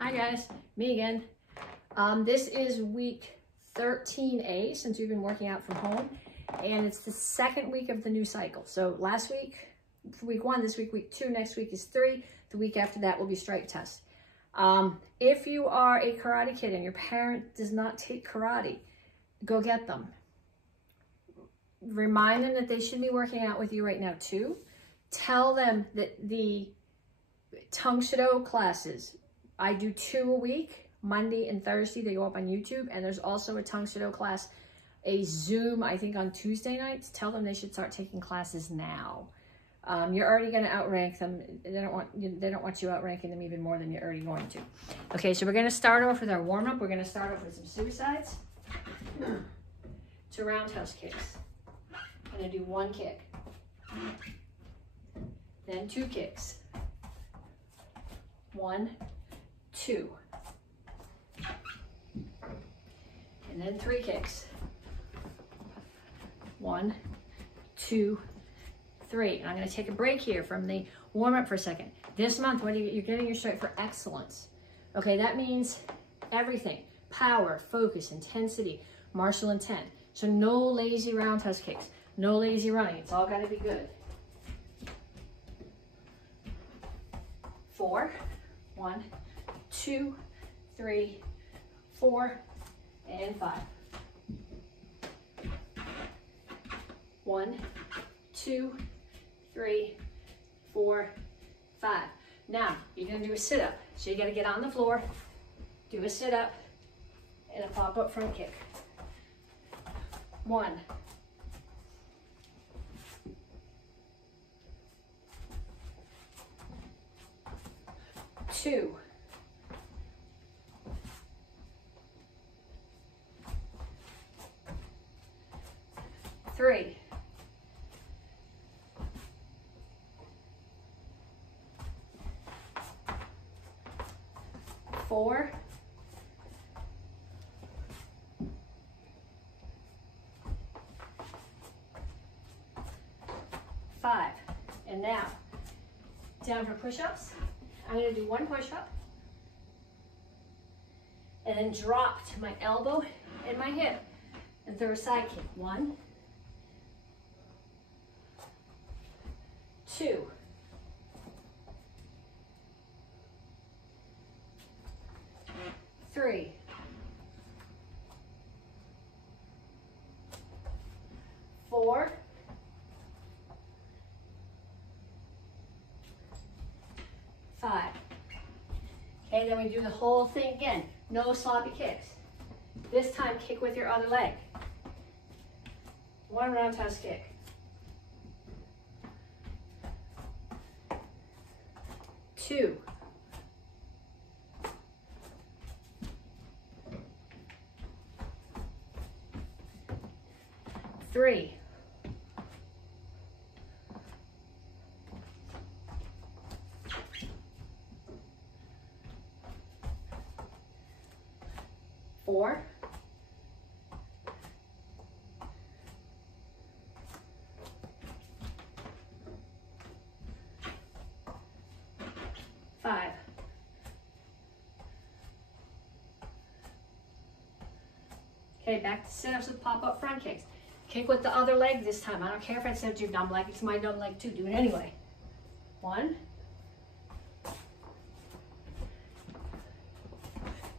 Hi guys, me again. This is week 13A since we've been working out from home, and it's the second week of the new cycle. So last week, week 1, this week, week 2, next week is 3. The week after that will be strength test. If you are a karate kid and your parent does not take karate, go get them. Remind them that they should be working out with you right now too. Tell them that the Tungshido classes, I do 2 a week, Monday and Thursday. They go up on YouTube, and there's also a Tungshido class, a Zoom, I think on Tuesday nights. Tell them they should start taking classes now. You're already going to outrank them. They don't want you outranking them even more than you're already going to. Okay, so we're going to start off with our warm-up. We're going to start off with some suicides to roundhouse kicks. I'm going to do 1 kick, then 2 kicks. 1, 2, and then 3 kicks. 1, 2, 3. And I'm going to take a break here from the warm-up for a second. This month, you're getting your strength for excellence. Okay, that means everything: power, focus, intensity, martial intent. So no lazy roundhouse kicks, no lazy running. It's all got to be good. 4, 1, 2, 3, 4, and 5. 1, 2, 3, 4, 5. Now, you're going to do a sit-up. So you got to get on the floor, do a sit-up, and a pop-up front kick. 1, 2, 3, 4, 5. And now, down for push-ups. I'm going to do 1 push-up and then drop to my elbow and my hip and throw a side kick. 1, 2, 3, 4, 5. Okay, then we do the whole thing again. No sloppy kicks. This time, kick with your other leg. 1 roundhouse kick. 2. 3. 4. 5. Okay, back to sit-ups with pop-up front kicks. Kick with the other leg this time. I don't care if it says your dumb leg, it's my dumb leg too. Do it anyway. 1.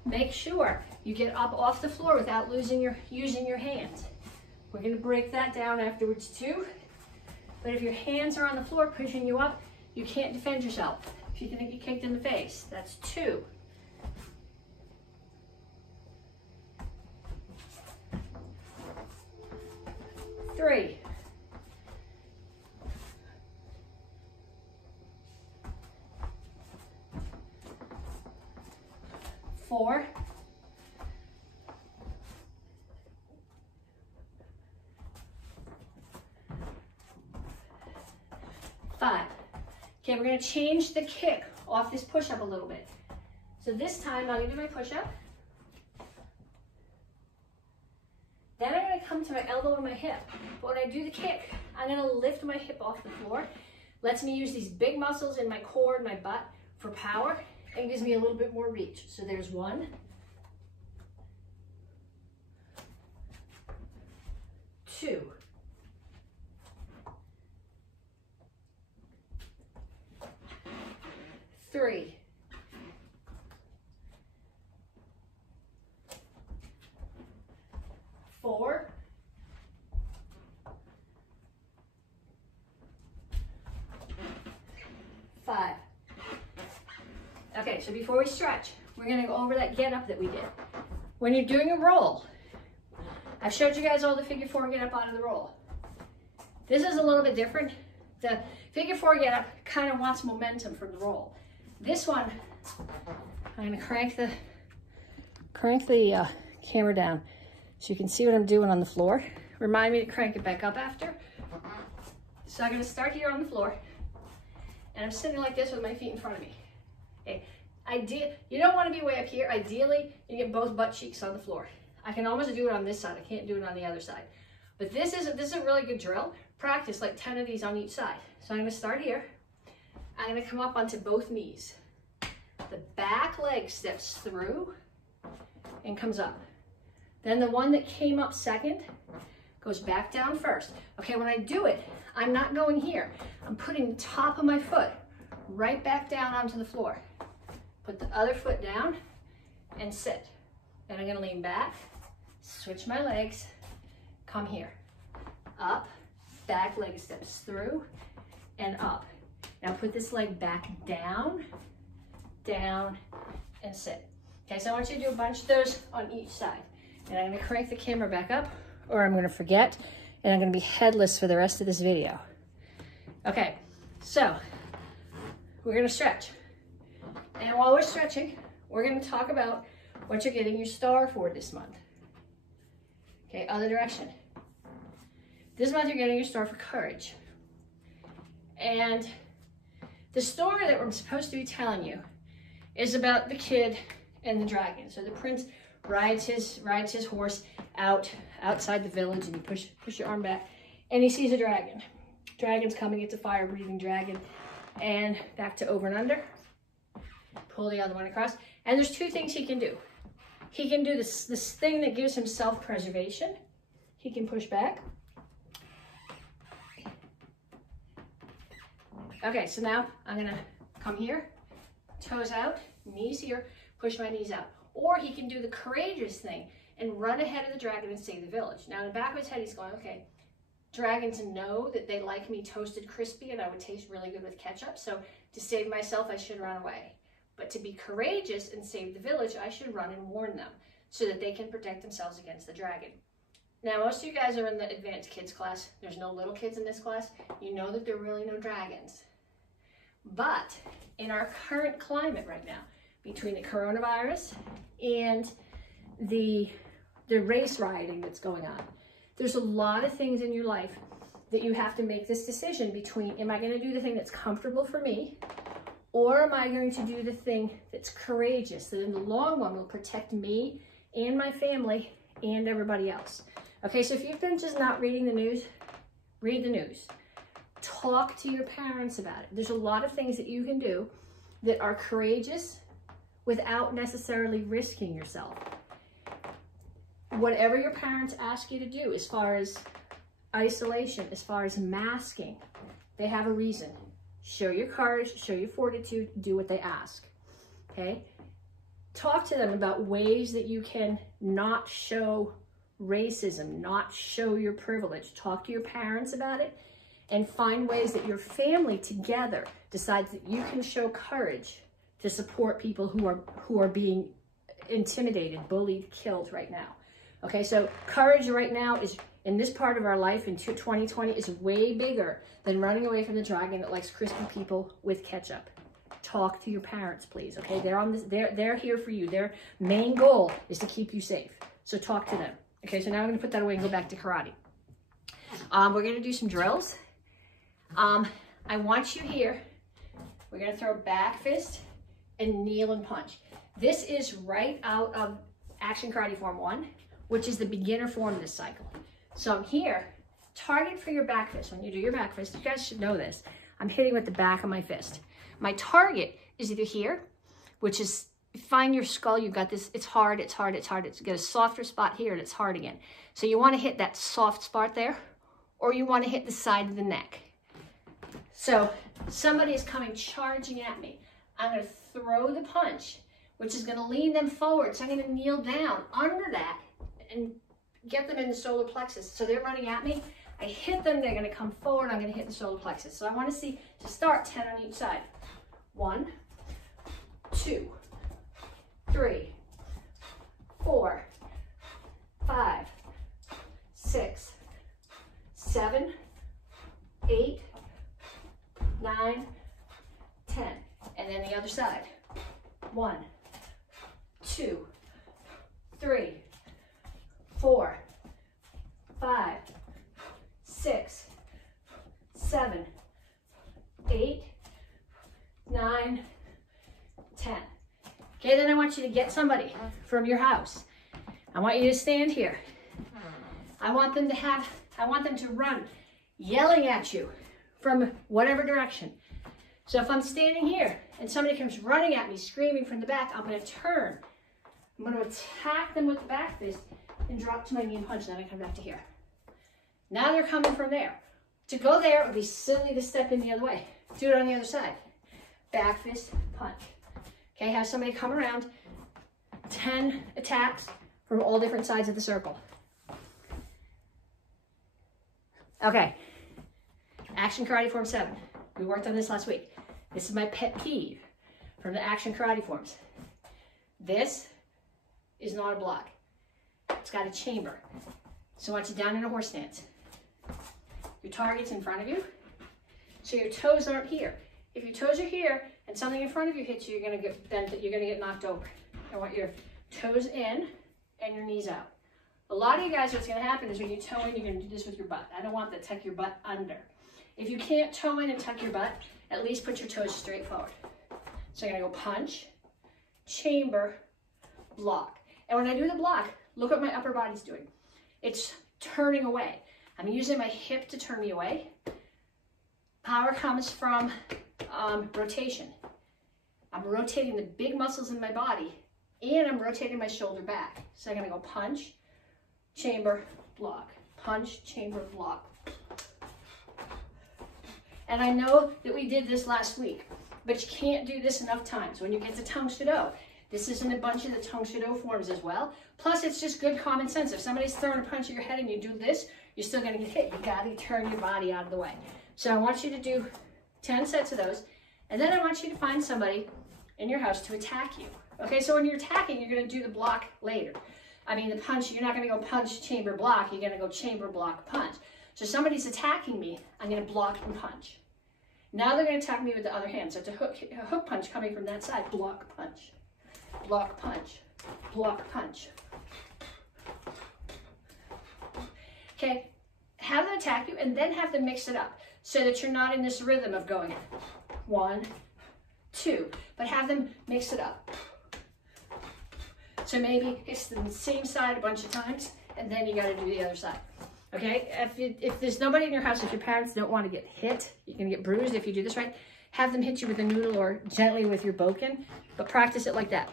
Make sure you get up off the floor without using your hands. We're going to break that down afterwards too. But if your hands are on the floor pushing you up, you can't defend yourself. If you're going to get kicked in the face, that's 2. 3. 4. 5. Okay, we're going to change the kick off this push-up a little bit. So this time I'm going to do my push-up. Then I'm going to come to my elbow and my hip. But when I do the kick, I'm going to lift my hip off the floor. Lets me use these big muscles in my core and my butt for power. and gives me a little bit more reach. So there's 1, 2, 3, 4, 5. Okay, so before we stretch, we're gonna go over that get up that we did. When you're doing a roll, I've showed you guys all the figure 4 get up out of the roll. This is a little bit different. The figure 4 get up kind of wants momentum from the roll. This one, I'm gonna crank the camera down so you can see what I'm doing on the floor. Remind me to crank it back up after. So I'm gonna start here on the floor, and I'm sitting like this with my feet in front of me. Okay. You don't want to be way up here. Ideally, you get both butt cheeks on the floor. I can almost do it on this side. I can't do it on the other side. But this is a really good drill. Practice like 10 of these on each side. So I'm going to start here. I'm going to come up onto both knees. The back leg steps through and comes up. Then the one that came up second goes back down first. Okay, when I do it, I'm not going here. I'm putting the top of my foot right back down onto the floor. Put the other foot down and sit. Then I'm gonna lean back, switch my legs, come here. Up, back leg steps through and up. Now put this leg back down, down, and sit. Okay, so I want you to do a bunch of those on each side. And I'm gonna crank the camera back up, or I'm gonna forget, and I'm gonna be headless for the rest of this video. Okay, so we're gonna stretch. And while we're stretching, we're gonna talk about what you're getting your star for this month. Okay, other direction. This month you're getting your star for courage. And the story that we're supposed to be telling you is about the kid and the dragon. So the prince rides his horse outside the village, and you push your arm back, and he sees a dragon. Dragon's coming. It's a fire-breathing dragon. And back to over and under. Pull the other one across. And there's 2 things he can do. He can do this thing that gives him self-preservation. He can push back. Okay, so now I'm gonna come here, toes out, knees here, push my knees out. Or he can do the courageous thing and run ahead of the dragon and save the village. Now in the back of his head, he's going, okay, dragons know that they like me toasted crispy and I would taste really good with ketchup. So to save myself, I should run away. But to be courageous and save the village, I should run and warn them so that they can protect themselves against the dragon. Now, most of you guys are in the advanced kids class. There's no little kids in this class. You know that there are really no dragons. But in our current climate right now, between the coronavirus and the race rioting that's going on, there's a lot of things in your life that you have to make this decision between, am I going to do the thing that's comfortable for me, or am I going to do the thing that's courageous, that in the long run will protect me and my family and everybody else? Okay, so if you've been just not reading the news, read the news. Talk to your parents about it. There's a lot of things that you can do that are courageous without necessarily risking yourself. Whatever your parents ask you to do, as far as isolation, as far as masking, they have a reason. Show your courage, show your fortitude, do what they ask, okay? Talk to them about ways that you can not show racism, not show your privilege. Talk to your parents about it and find ways that your family together decides that you can show courage to support people who are being intimidated, bullied, killed right now. Okay, so courage right now is, in this part of our life in 2020, is way bigger than running away from the dragon that likes crispy people with ketchup. Talk to your parents, please. Okay, they're here for you. Their main goal is to keep you safe. So talk to them. Okay, so now I'm going to put that away and go back to karate. We're going to do some drills. I want you here. We're going to throw back fist and kneel and punch. This is right out of Action Karate Form 1, which is the beginner form of this cycle. So I'm here. Target for your back fist. When you do your back fist, you guys should know this. I'm hitting with the back of my fist. My target is either here which is, find your skull. You've got this, it's hard, it's hard, it's hard. It's got a softer spot here and it's hard again. So you want to hit that soft spot there, or you want to hit the side of the neck. So somebody is coming charging at me. I'm going to throw the punch, which is going to lean them forward. So I'm going to kneel down under that and get them in the solar plexus. So they're running at me. I hit them, they're going to come forward. I'm going to hit the solar plexus. So I want to see, to start, 10 on each side. 1, 2, 3, 4, 5, 6, 7, 8, 9, 10. And then the other side. 1, 2, 3, 4, 5, 6, 7, 8, 9, 10. Okay, then I want you to get somebody from your house. I want you to stand here. I want them to run, yelling at you from whatever direction. So if I'm standing here and somebody comes running at me, screaming from the back, I'm going to turn. I'm going to attack them with the back fist and drop to my knee and punch, and then I come back to here. Now they're coming from there. To go there, it would be silly to step in the other way. Do it on the other side. Back fist, punch. Okay, have somebody come around, 10 attacks from all different sides of the circle. Okay, action karate form 7. We worked on this last week. This is my pet peeve from the action karate forms. This is not a block. It's got a chamber. So I want you down in a horse stance. Your target's in front of you, so your toes aren't here. If your toes are here and something in front of you hits you, you're gonna get bent, you're gonna get knocked over. I want your toes in and your knees out. A lot of you guys, what's gonna happen is when you toe in, you're gonna do this with your butt. I don't want that, tuck your butt under. If you can't toe in and tuck your butt, at least put your toes straight forward. So I'm gonna go punch, chamber, block. And when I do the block, look what my upper body's doing. It's turning away. I'm using my hip to turn me away. Power comes from rotation. I'm rotating the big muscles in my body, and I'm rotating my shoulder back. So I'm gonna go punch, chamber, block. Punch, chamber, block. And I know that we did this last week, but you can't do this enough times. When you get to Tung Shudo, this is in a bunch of the Tung Shudo forms as well. Plus, it's just good common sense. If somebody's throwing a punch at your head and you do this, you're still gonna get hit. You gotta turn your body out of the way. So I want you to do 10 sets of those, and then I want you to find somebody in your house to attack you. Okay, so when you're attacking, you're gonna do the block later. I mean, the punch, you're not gonna go punch, chamber, block, you're gonna go chamber, block, punch. So somebody's attacking me, I'm gonna block and punch. Now they're gonna attack me with the other hand. So it's a hook punch coming from that side. Block, punch, block, punch, block, punch. Okay, have them attack you and then have them mix it up so that you're not in this rhythm of going 1, 2, but have them mix it up. So maybe it's the same side a bunch of times and then you gotta do the other side. Okay, if there's nobody in your house, if your parents don't want to get hit, you can get bruised if you do this right, have them hit you with a noodle or gently with your bokken, but practice it like that.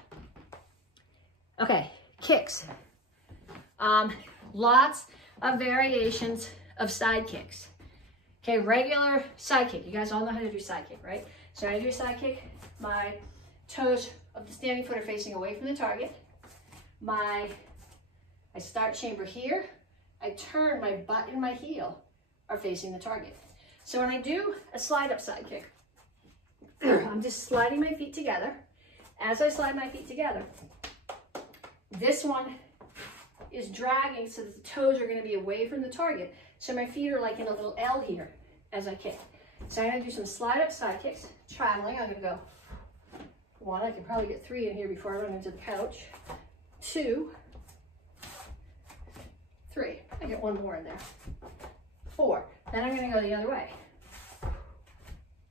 Okay, kicks. Lots of variations of side kicks. Okay, regular side kick. You guys all know how to do side kick, right? So when I do a side kick, my toes of the standing foot are facing away from the target. I start chamber here. I turn, my butt and my heel are facing the target. So when I do a slide up side kick, I'm just sliding my feet together. As I slide my feet together, this one is dragging so that the toes are gonna be away from the target. So my feet are like in a little L here as I kick. So I'm gonna do some slide up side kicks, traveling. I'm gonna go 1, I can probably get 3 in here before I run into the couch. 2, 3, I get 1 more in there. 4, then I'm gonna go the other way.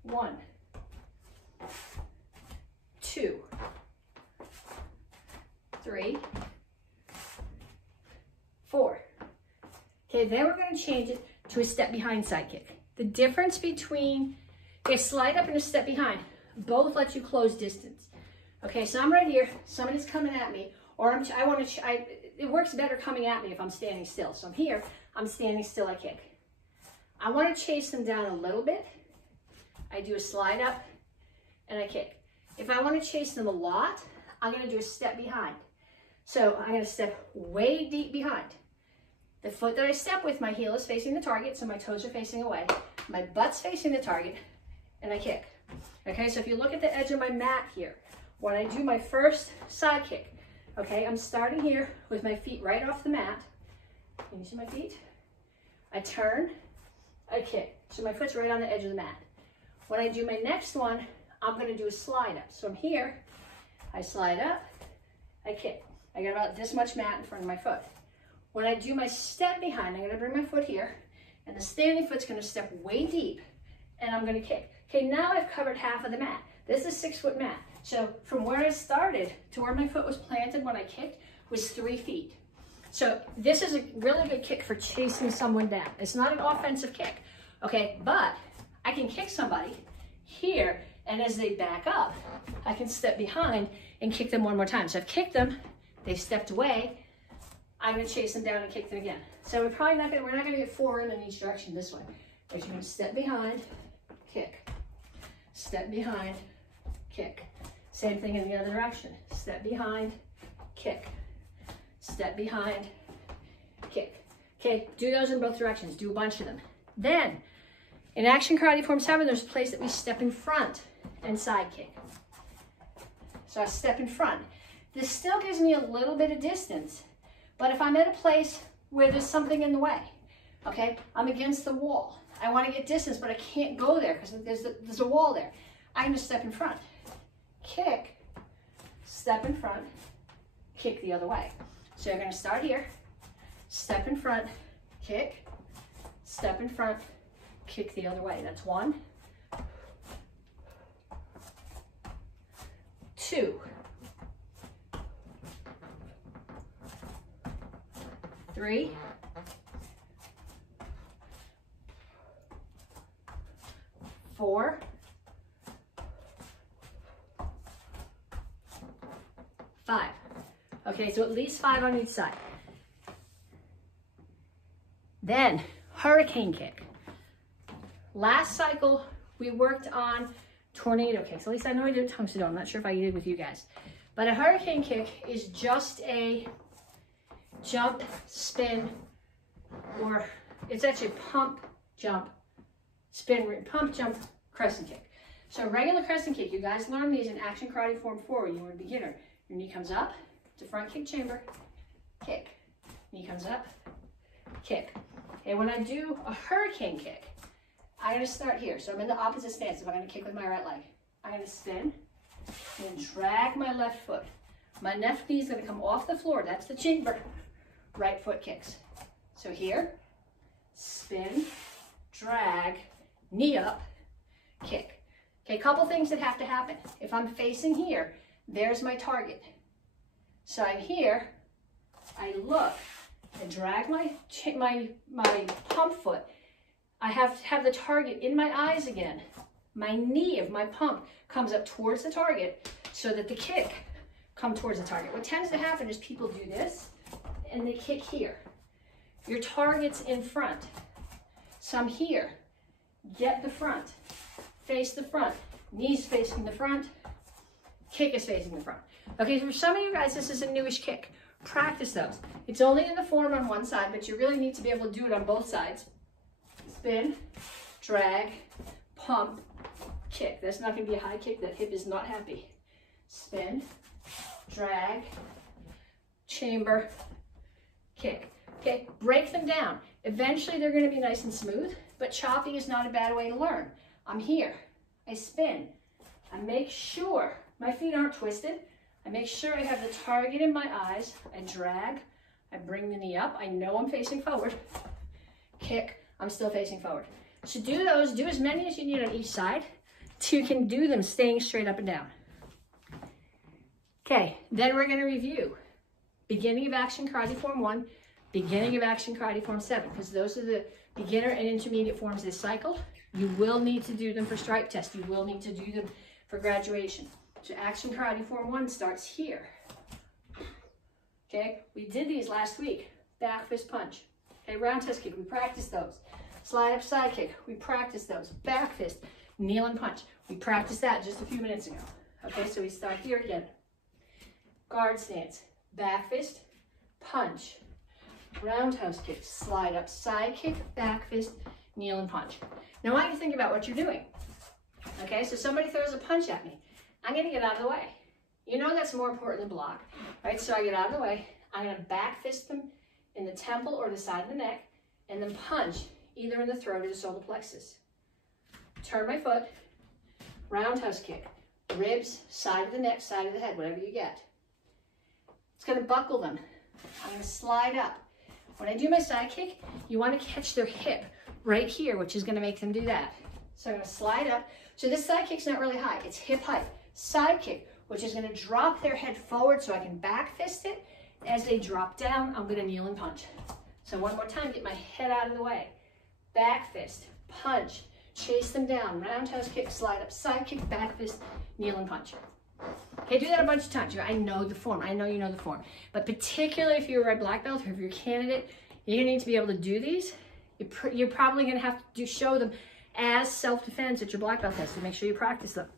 1, 2, 3, 4. Okay, then we're gonna change it to a step behind side kick. The difference between a slide up and a step behind, both let you close distance. Okay, so I'm right here, somebody's coming at me, or it works better coming at me if I'm standing still. So I'm here, I'm standing still, I kick. I want to chase them down a little bit. I do a slide up and I kick. If I want to chase them a lot, I'm going to do a step behind. So I'm going to step way deep behind. The foot that I step with, my heel is facing the target, so my toes are facing away. My butt's facing the target, and I kick. Okay, so if you look at the edge of my mat here, when I do my first side kick, okay, I'm starting here with my feet right off the mat. Can you see my feet? I turn, I kick. So my foot's right on the edge of the mat. When I do my next one, I'm going to do a slide up. So I'm here, I slide up, I kick. I got about this much mat in front of my foot. When I do my step behind, I'm going to bring my foot here, and the standing foot's going to step way deep, and I'm going to kick. Okay, now I've covered half of the mat. This is a 6-foot mat. So from where I started to where my foot was planted when I kicked was 3 feet. So this is a really good kick for chasing someone down. It's not an offensive kick, okay? But I can kick somebody here, and as they back up, I can step behind and kick them one more time. So I've kicked them, they've stepped away, I'm going to chase them down and kick them again. So we're not going to get 4 in each direction this way. But you're going to step behind, kick. Step behind, kick. Same thing in the other direction. Step behind, kick. Step behind, kick. Okay, do those in both directions. Do a bunch of them. Then, in Action Karate Form 7, there's a place that we step in front and side kick. So I step in front. This still gives me a little bit of distance. But if I'm at a place where there's something in the way, okay, I'm against the wall. I want to get distance, but I can't go there because there's a wall there. I'm going to step in front. Kick, step in front, kick the other way. So you're going to start here, step in front, kick, step in front, kick the other way. That's 1, 2, 3, 4, 5. Okay, so at least 5 on each side. Then, hurricane kick. Last cycle, we worked on tornado kicks. At least I know I did tongue to I'm not sure if I did with you guys. But a hurricane kick is just a jump, spin, or it's actually pump, jump, spin, pump, jump, crescent kick. So regular crescent kick, you guys learned these in Action Karate Form 4 when you were a beginner. Your knee comes up, to front kick chamber, kick. Knee comes up, kick. Okay, when I do a hurricane kick, I'm going to start here. So I'm in the opposite stance. If I'm going to kick with my right leg, I'm going to spin and drag my left foot. My left knee is going to come off the floor. That's the chamber. Right foot kicks. So here, spin, drag, knee up, kick. Okay, a couple things that have to happen. If I'm facing here, there's my target. So I'm here, I look, I drag my pump foot. I have to have the target in my eyes again. My knee of my pump comes up towards the target so that the kick comes towards the target. What tends to happen is people do this and they kick here. Your target's in front. So I'm here, get the front, face the front, knees facing the front, kick is facing the front. Okay, for some of you guys, this is a newish kick. Practice those. It's only in the form on one side, but you really need to be able to do it on both sides. Spin, drag, pump, kick. That's not going to be a high kick. That hip is not happy. Spin, drag, chamber, kick. Okay, break them down. Eventually they're going to be nice and smooth, but choppy is not a bad way to learn. I'm here. I spin. I make sure my feet aren't twisted. I make sure I have the target in my eyes. I drag. I bring the knee up. I know I'm facing forward. Kick. I'm still facing forward. So do those. Do as many as you need on each side till you can do them staying straight up and down. Okay, then we're going to review beginning of Action Karate Form 1, beginning of Action Karate Form 7, because those are the beginner and intermediate forms this cycle. You will need to do them for stripe test. You will need to do them for graduation. So action karate form 1 starts here. Okay, we did these last week. Back fist punch. Okay, roundhouse kick, we practiced those. Slide up side kick, we practiced those. Back fist, kneel and punch. We practiced that just a few minutes ago. Okay, so we start here again. Guard stance, back fist, punch. Roundhouse kick, slide up side kick, back fist, kneel and punch. Now I want you to think about what you're doing. Okay, so somebody throws a punch at me. I'm gonna get out of the way. You know that's more important than block, right? So I get out of the way. I'm gonna back fist them in the temple or the side of the neck, and then punch either in the throat or the solar plexus. Turn my foot, roundhouse kick, ribs, side of the neck, side of the head, whatever you get. It's gonna buckle them. I'm gonna slide up. When I do my side kick, you wanna catch their hip right here, which is gonna make them do that. So I'm gonna slide up. So this side kick's not really high, it's hip height. Side kick, which is gonna drop their head forward so I can back fist it. As they drop down, I'm gonna kneel and punch. So one more time, get my head out of the way. Back fist, punch, chase them down. Roundhouse kick, slide up, side kick, back fist, kneel and punch. Okay, do that a bunch of times. I know the form, I know you know the form. But particularly if you're a red black belt or if you're a candidate, you're gonna need to be able to do these. You're probably gonna have to show them as self-defense at your black belt test to make sure you practice them.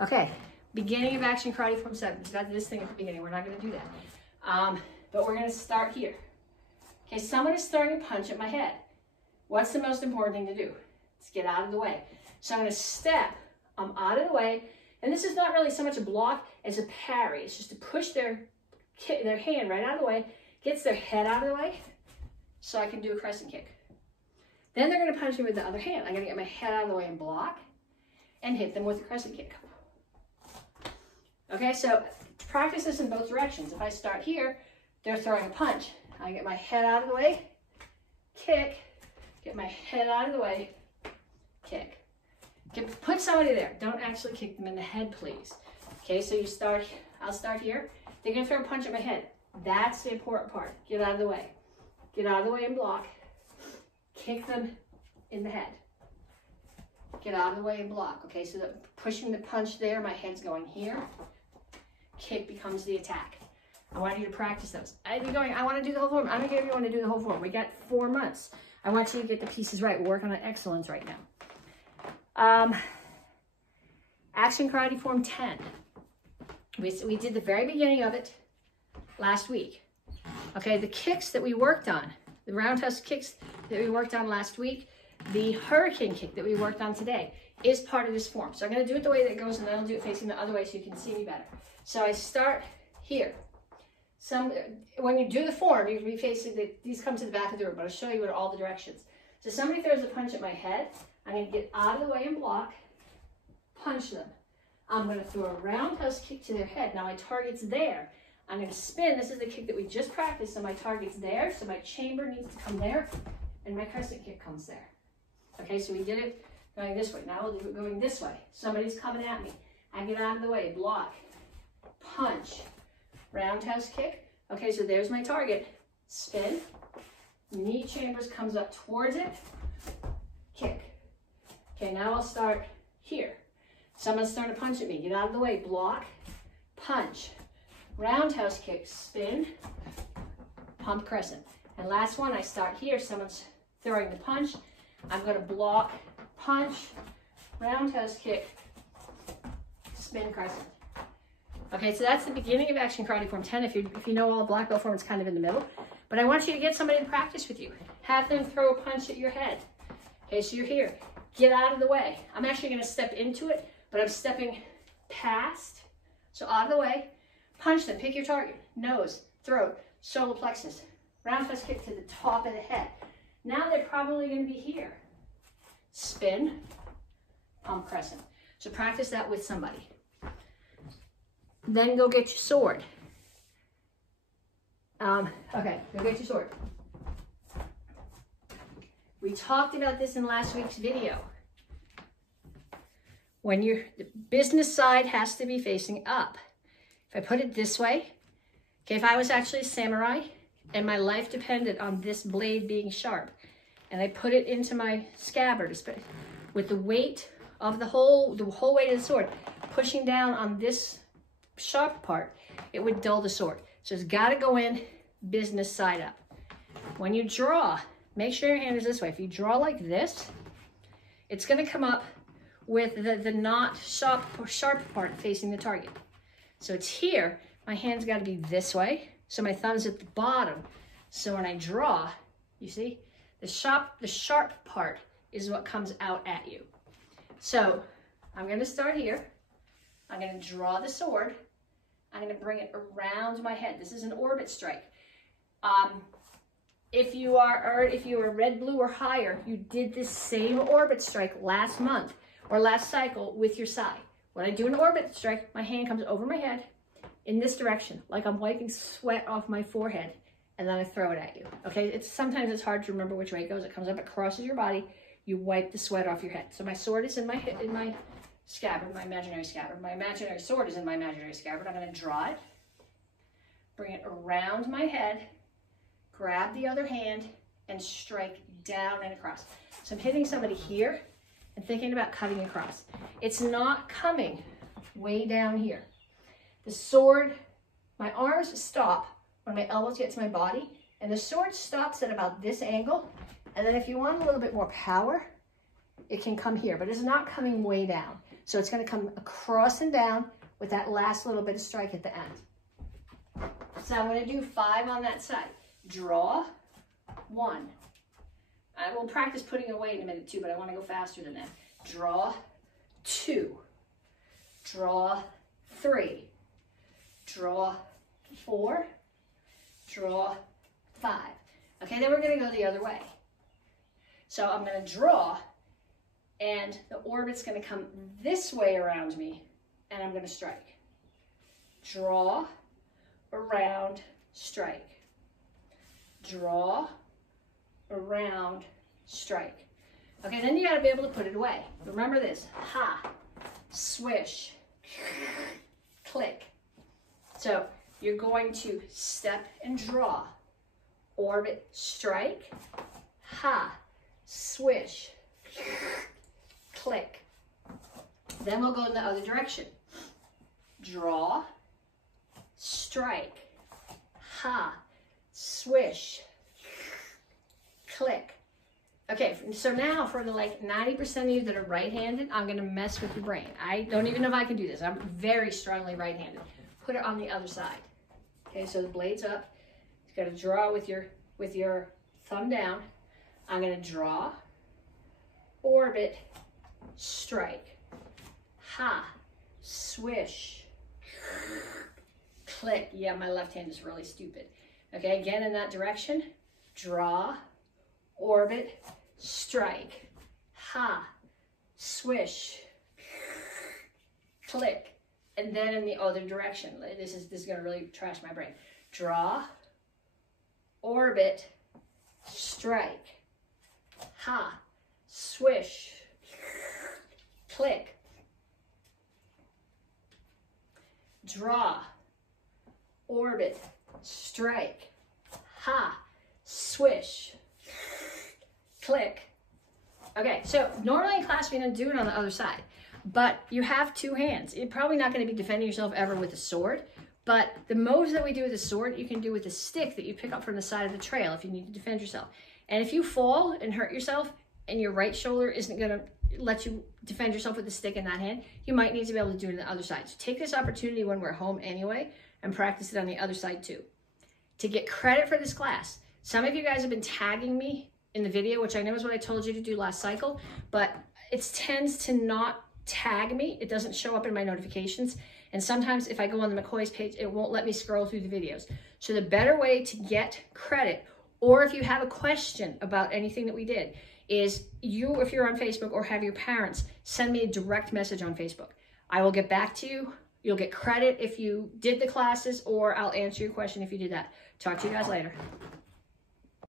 Okay, beginning of action karate form 7. We've got this thing at the beginning. We're not gonna do that. But we're gonna start here. Okay, someone is throwing a punch at my head. What's the most important thing to do? Let's get out of the way. So I'm gonna step, I'm out of the way, and this is not really so much a block as a parry. It's just to push their hand right out of the way, gets their head out of the way, so I can do a crescent kick. Then they're gonna punch me with the other hand. I'm gonna get my head out of the way and block, and hit them with a crescent kick. Okay, so practice this in both directions. If I start here, they're throwing a punch. I get my head out of the way, kick, get my head out of the way, kick. Put somebody there. Don't actually kick them in the head, please. Okay, so I'll start here. They're gonna throw a punch at my head. That's the important part. Get out of the way. Get out of the way and block. Kick them in the head. Get out of the way and block. Okay, so pushing the punch there, my head's going here. Kick becomes the attack. I want you to practice those. You're going, I want to do the whole form. I'm going to give you one to do the whole form. We got 4 months. I want you to get the pieces right. We're working on excellence right now. Action karate form 10. We did the very beginning of it last week. Okay, the kicks that we worked on, the roundhouse kicks that we worked on last week, the hurricane kick that we worked on today is part of this form. So I'm going to do it the way that it goes, and then I'll do it facing the other way so you can see me better. So I start here. When you do the form, you're going to be facing, these come to the back of the room, but I'll show you in all the directions. So somebody throws a punch at my head. I'm going to get out of the way and block, punch them. I'm going to throw a roundhouse kick to their head. Now my target's there. I'm going to spin. This is the kick that we just practiced, so my target's there. So my chamber needs to come there, and my crescent kick comes there. Okay, so we did it going this way. Now we'll do it going this way. Somebody's coming at me. I get out of the way, block, punch, roundhouse kick. Okay, so there's my target. Spin. Knee chambers comes up towards it. Kick. Okay, now I'll start here. Someone's throwing a punch at me. Get out of the way. Block. Punch. Roundhouse kick. Spin. Pump crescent. And last one, I start here. Someone's throwing the punch. I'm going to block. Punch. Roundhouse kick. Spin crescent. Okay, so that's the beginning of action karate form 10. If you know all black belt form, it's kind of in the middle. But I want you to get somebody to practice with you. Have them throw a punch at your head. Okay, so you're here. Get out of the way. I'm actually going to step into it, but I'm stepping past. So out of the way. Punch them. Pick your target. Nose, throat, solar plexus. Roundhouse kick to the top of the head. Now they're probably going to be here. Spin, pump crescent. So practice that with somebody. Then go get your sword. Okay, go get your sword. We talked about this in last week's video. When the business side has to be facing up. If I put it this way, okay, if I was actually a samurai and my life depended on this blade being sharp, and I put it into my scabbard with the weight of the whole weight of the sword, pushing down on this sharp part, it would dull the sword. So it's got to go in business side up. When you draw, make sure your hand is this way. If you draw like this, it's going to come up with the not sharp part facing the target. So it's here. My hand's got to be this way. So my thumb's at the bottom. So when I draw, you see, the sharp part is what comes out at you. So I'm going to start here. I'm going to draw the sword. I'm going to bring it around my head. This is an orbit strike. If you are red, blue, or higher, you did this same orbit strike last month or last cycle with your sai. When I do an orbit strike, my hand comes over my head in this direction, like I'm wiping sweat off my forehead, and then I throw it at you. Okay, sometimes it's hard to remember which way it goes. It comes up, it crosses your body, you wipe the sweat off your head. So my sword is in my scabbard, my imaginary scabbard. My imaginary sword is in my imaginary scabbard. I'm going to draw it, bring it around my head, grab the other hand, and strike down and across. So I'm hitting somebody here and thinking about cutting across. It's not coming way down here. The sword, my arms stop when my elbows get to my body, and the sword stops at about this angle. And then if you want a little bit more power, it can come here, but it's not coming way down. So it's going to come across and down with that last little bit of strike at the end. So I'm going to do 5 on that side. Draw 1. I will practice putting it away in a minute too, but I want to go faster than that. Draw 2. Draw 3. Draw 4. Draw 5. Okay, then we're going to go the other way. So I'm going to draw, and the orbit's going to come this way around me, and I'm going to strike. Draw, around, strike. Draw, around, strike. Okay, then you got to be able to put it away. Remember this. Ha, swish, click. So you're going to step and draw, orbit, strike, ha, swish, click. Then we'll go in the other direction. Draw, strike, ha, swish, click. Okay, so now for the like 90% of you that are right-handed, I'm gonna mess with your brain. I don't even know if I can do this. I'm very strongly right-handed. Put it on the other side. Okay, so the blade's up. You gotta draw with your thumb down. I'm gonna draw, orbit, strike, ha, swish, click. Yeah, my left hand is really stupid. Okay, again in that direction. Draw, orbit, strike, ha, swish, click. And then in the other direction. This is gonna really trash my brain. Draw, orbit, strike, ha, swish, click. Draw, orbit, strike, ha, swish, click. Okay, so normally in class we don't do it on the other side, but you have 2 hands. You're probably not going to be defending yourself ever with a sword, but the moves that we do with a sword, you can do with a stick that you pick up from the side of the trail if you need to defend yourself. And if you fall and hurt yourself and your right shoulder isn't going to let you defend yourself with the stick in that hand, you might need to be able to do it on the other side. So take this opportunity when we're home anyway and practice it on the other side too. To get credit for this class, some of you guys have been tagging me in the video, which I know is what I told you to do last cycle, but it tends to not tag me. It doesn't show up in my notifications. And sometimes if I go on the McCoy's page, it won't let me scroll through the videos. So the better way to get credit, or if you have a question about anything that we did, is if you're on Facebook or have your parents, send me a direct message on Facebook. I will get back to you. You'll get credit if you did the classes, or I'll answer your question if you did that. Talk to you guys later.